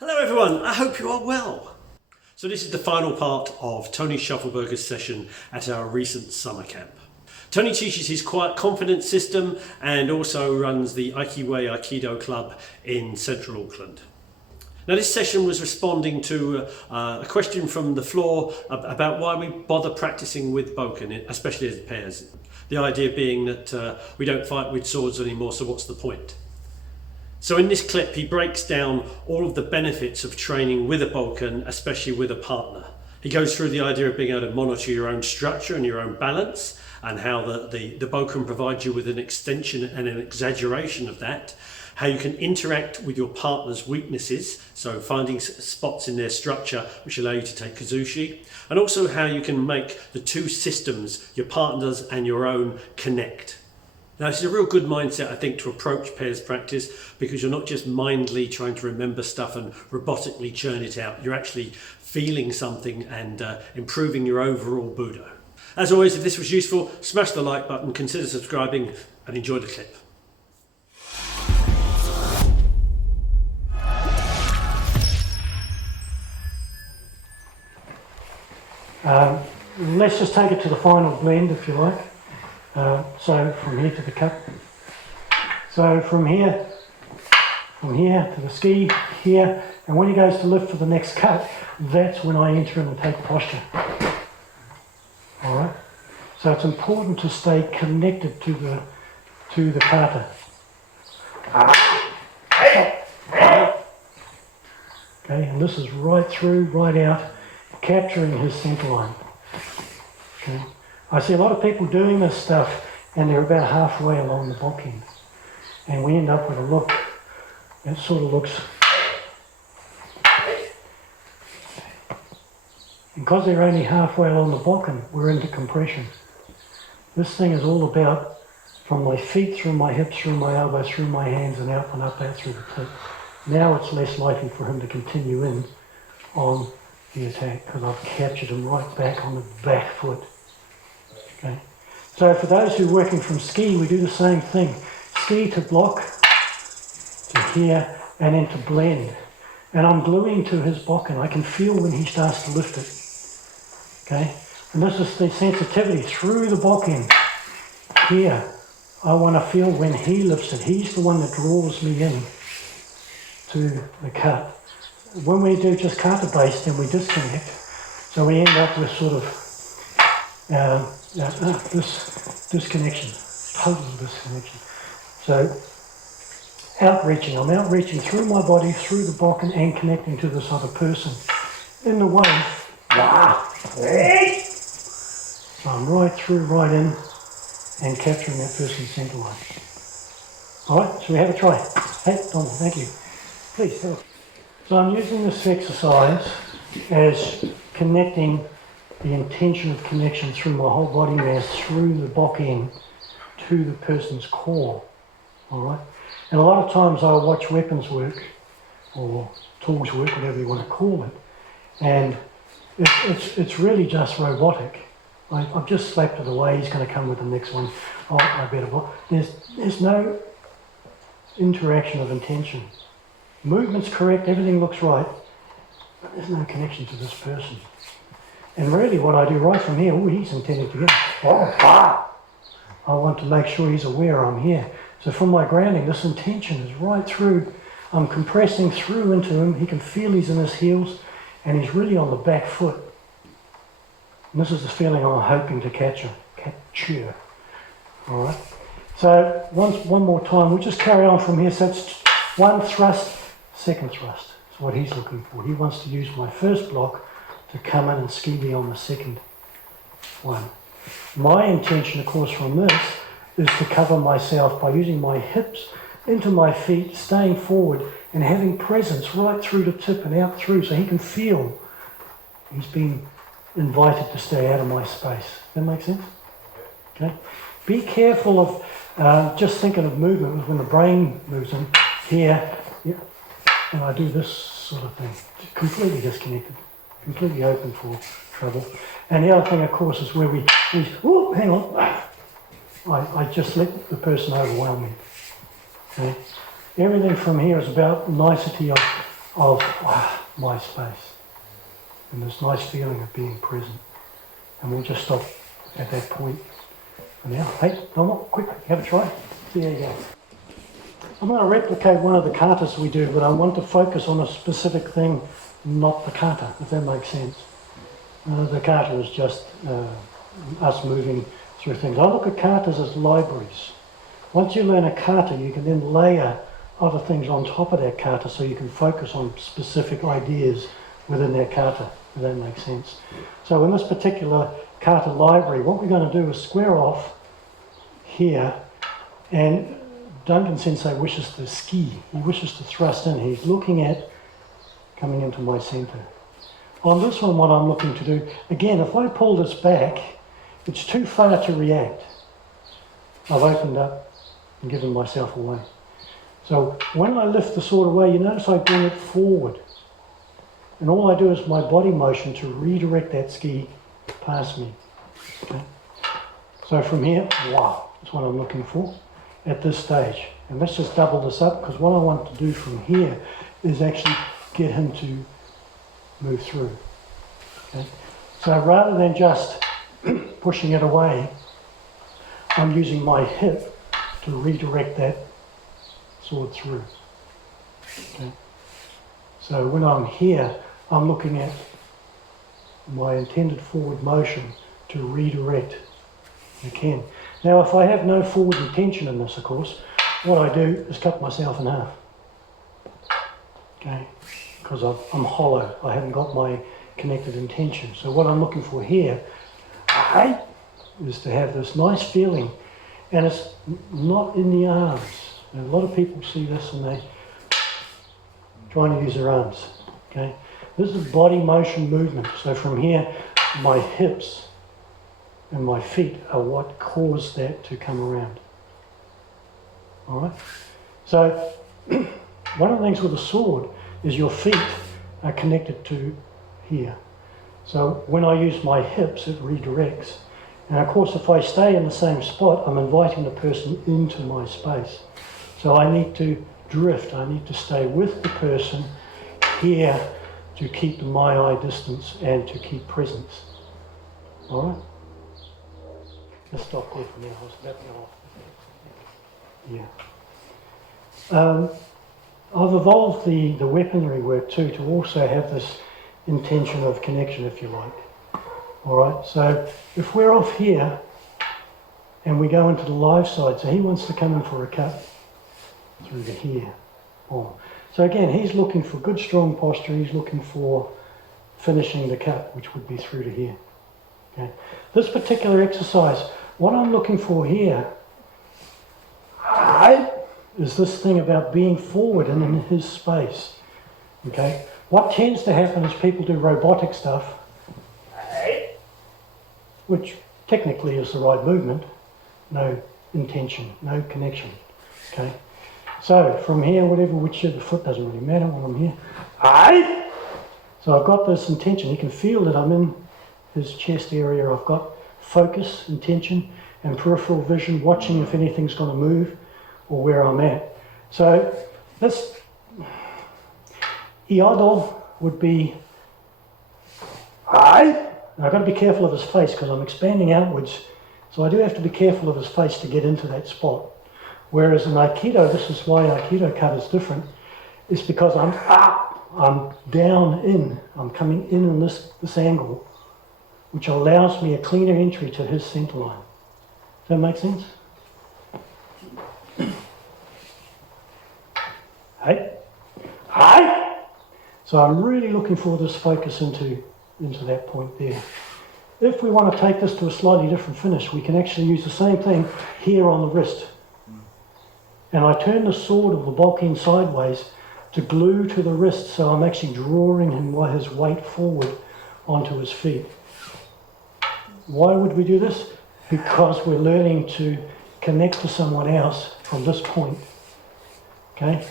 Hello everyone, I hope you are well. So this is the final part of Tony Shuffleberger's session at our recent summer camp. Tony teaches his quiet confidence system and also runs the Aikido Club in central Auckland. Now this session was responding to a question from the floor about why we bother practicing with Bokken, especially as pairs. The idea being that we don't fight with swords anymore, so what's the point? So in this clip, he breaks down all of the benefits of training with a Bokken, especially with a partner. He goes through the idea of being able to monitor your own structure and your own balance, and how the Bokken provides you with an extension and an exaggeration of that. How you can interact with your partner's weaknesses, so finding spots in their structure which allow you to take kazushi, and also how you can make the two systems, your partner's and your own, connect. Now, this is a real good mindset, I think, to approach pairs practice, because you're not just mindly trying to remember stuff and robotically churn it out. You're actually feeling something and improving your overall Budo. As always, if this was useful, smash the like button, consider subscribing, and enjoy the clip. Let's just take it to the final blend, if you like. So from here to the cup. So from here to the ski, here, and when he goes to lift for the next cut, that's when I enter in and take posture. Alright? So it's important to stay connected to the kata. Okay, and this is right through, right out, capturing his center line. Okay. I see a lot of people doing this stuff and they're about halfway along the Bokken, and we end up with a look that sort of looks, and because they're only halfway along the Bokken, we're into compression. This thing is all about from my feet through my hips, through my elbows, through my hands, and out and up out through the tip. Now it's less likely for him to continue in on the attack because I've captured him right back on the back foot. Okay. So for those who are working from ski, we do the same thing. Ski to block, to here, and then to blend. And I'm gluing to his Bokken. I can feel when he starts to lift it. Okay. And this is the sensitivity through the Bokken. Here, I want to feel when he lifts it. He's the one that draws me in to the cut. When we do just kata based, then we disconnect. So we end up with sort of this disconnection, total disconnection. So outreaching, I'm outreaching through my body, through the Bokken, and connecting to this other person. In the way, so I'm right through, right in, and capturing that person's center line. Alright, so we have a try. Hey, Donald, thank you. Please, help. So I'm using this exercise as connecting the intention of connection through my whole body mass, through the Bokken to the person's core. Alright? And a lot of times I watch weapons work, or tools work, whatever you want to call it, and it's really just robotic. I've just slapped it away, he's going to come with the next one. Oh, I better block. There's no interaction of intention. Movement's correct, everything looks right, but there's no connection to this person. And really what I do right from here, he's intended to get it. I want to make sure he's aware I'm here. So from my grounding, this intention is right through. I'm compressing through into him. He can feel he's in his heels, and he's really on the back foot. And this is the feeling I'm hoping to capture. All right. So one more time, we'll just carry on from here. So it's one thrust, second thrust. That's what he's looking for. He wants to use my first block to come in and ski me on the second one. My intention, of course, from this is to cover myself by using my hips into my feet, staying forward and having presence right through the tip and out through, so he can feel he's been invited to stay out of my space. Does that make sense? Okay. Be careful of just thinking of movement when the brain moves in here, yeah, and I do this sort of thing, completely disconnected, completely open for trouble. And the other thing, of course, is where oh, hang on, I just let the person overwhelm me. Okay? Everything from here is about nicety of of my space and this nice feeling of being present. And we'll just stop at that point. And now, hey, Donald, quick, have a try. See how you go. I'm going to replicate one of the katas we do, but I want to focus on a specific thing, not the kata, if that makes sense. The kata is just us moving through things. I look at katas as libraries. Once you learn a kata, you can then layer other things on top of that kata so you can focus on specific ideas within that kata, if that makes sense. So in this particular kata library, what we're going to do is square off here, and Duncan Sensei wishes to ski. He wishes to thrust in. He's looking at coming into my center. On this one, what I'm looking to do, again, if I pull this back, it's too far to react. I've opened up and given myself away. So when I lift the sword away, you notice I bring it forward. And all I do is my body motion to redirect that ski past me. Okay? So from here, wow, that's what I'm looking for at this stage. And let's just double this up, because what I want to do from here is actually get him to move through. Okay? So rather than just pushing it away, I'm using my hip to redirect that sword through. Okay? So when I'm here, I'm looking at my intended forward motion to redirect again. Now if I have no forward intention in this, of course, what I do is cut myself in half. Okay? Because I'm hollow, I haven't got my connected intention. So what I'm looking for here is to have this nice feeling, and it's not in the arms. And a lot of people see this and they trying to use their arms. Okay, this is body motion movement. So from here, my hips and my feet are what caused that to come around. All right. So one of the things with a sword is your feet are connected to here. So when I use my hips, it redirects. And of course, if I stay in the same spot, I'm inviting the person into my space. So I need to drift. I need to stay with the person here to keep my eye distance and to keep presence. All right? Let's stop there for now. I was about to go off. Yeah. I've evolved the weaponry work too to also have this intention of connection, if you like. All right, so if we're off here and we go into the live side, so he wants to come in for a cut through to here. Oh. So again, he's looking for good strong posture, he's looking for finishing the cut, which would be through to here. Okay. This particular exercise, what I'm looking for here is this thing about being forward and in his space. Okay. What tends to happen is people do robotic stuff, which technically is the right movement, no intention, no connection. Okay. So from here, whichever foot, doesn't really matter when I'm here. So I've got this intention. He can feel that I'm in his chest area. I've got focus, intention, and peripheral vision, watching if anything's going to move or where I'm at. So this Iado would be and I've got to be careful of his face because I'm expanding outwards, so I do have to be careful of his face to get into that spot. Whereas in Aikido, this is why Aikido cut is different, is because I'm down in, I'm coming in this angle, which allows me a cleaner entry to his center line. Does that make sense? So I'm really looking for this focus into that point there. If we want to take this to a slightly different finish, we can actually use the same thing here on the wrist. And I turn the sword of the Bokken sideways to glue to the wrist, so I'm actually drawing his weight forward onto his feet. Why would we do this? Because we're learning to connect to someone else from this point. Okay?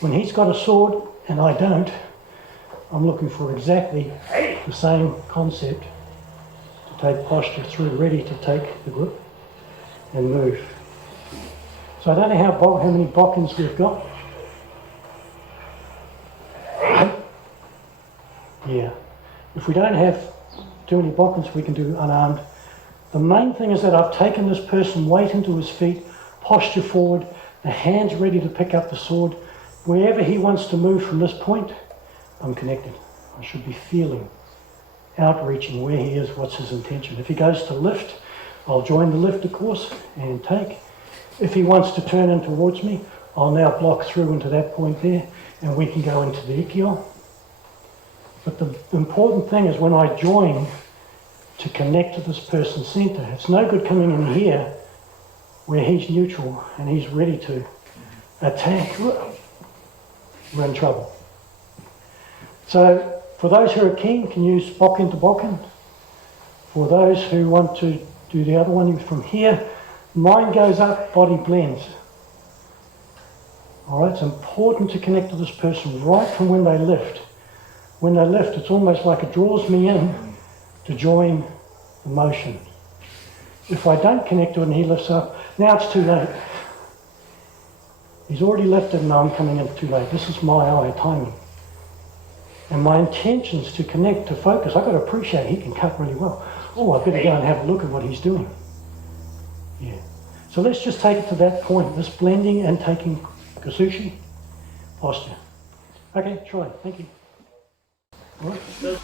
When he's got a sword and I don't, I'm looking for exactly the same concept to take posture through, ready to take the grip and move. So I don't know how many Bokkens we've got. Yeah. If we don't have too many bokkens, we can do unarmed. The main thing is that I've taken this person weight into his feet, posture forward, the hands ready to pick up the sword. Wherever he wants to move from this point, I'm connected. I should be feeling, outreaching where he is, what's his intention. If he goes to lift, I'll join the lift, of course, and take. If he wants to turn in towards me, I'll now block through into that point there, and we can go into the Aikido. But the important thing is when I join to connect to this person's center, it's no good coming in here where he's neutral and he's ready to attack. We're in trouble. So for those who are keen, can use Bokken to Bokken. For those who want to do the other one from here, mind goes up, body blends. All right, it's important to connect to this person right from when they lift. When they lift, it's almost like it draws me in to join the motion. If I don't connect to it and he lifts up, now it's too late. He's already lifted and now I'm coming in too late. This is my eye timing. And my intention is to connect, to focus. I've got to appreciate he can cut really well. Oh, I better go and have a look at what he's doing. Yeah. So let's just take it to that point, this blending and taking Kasushi posture. Okay, try. Thank you. All right.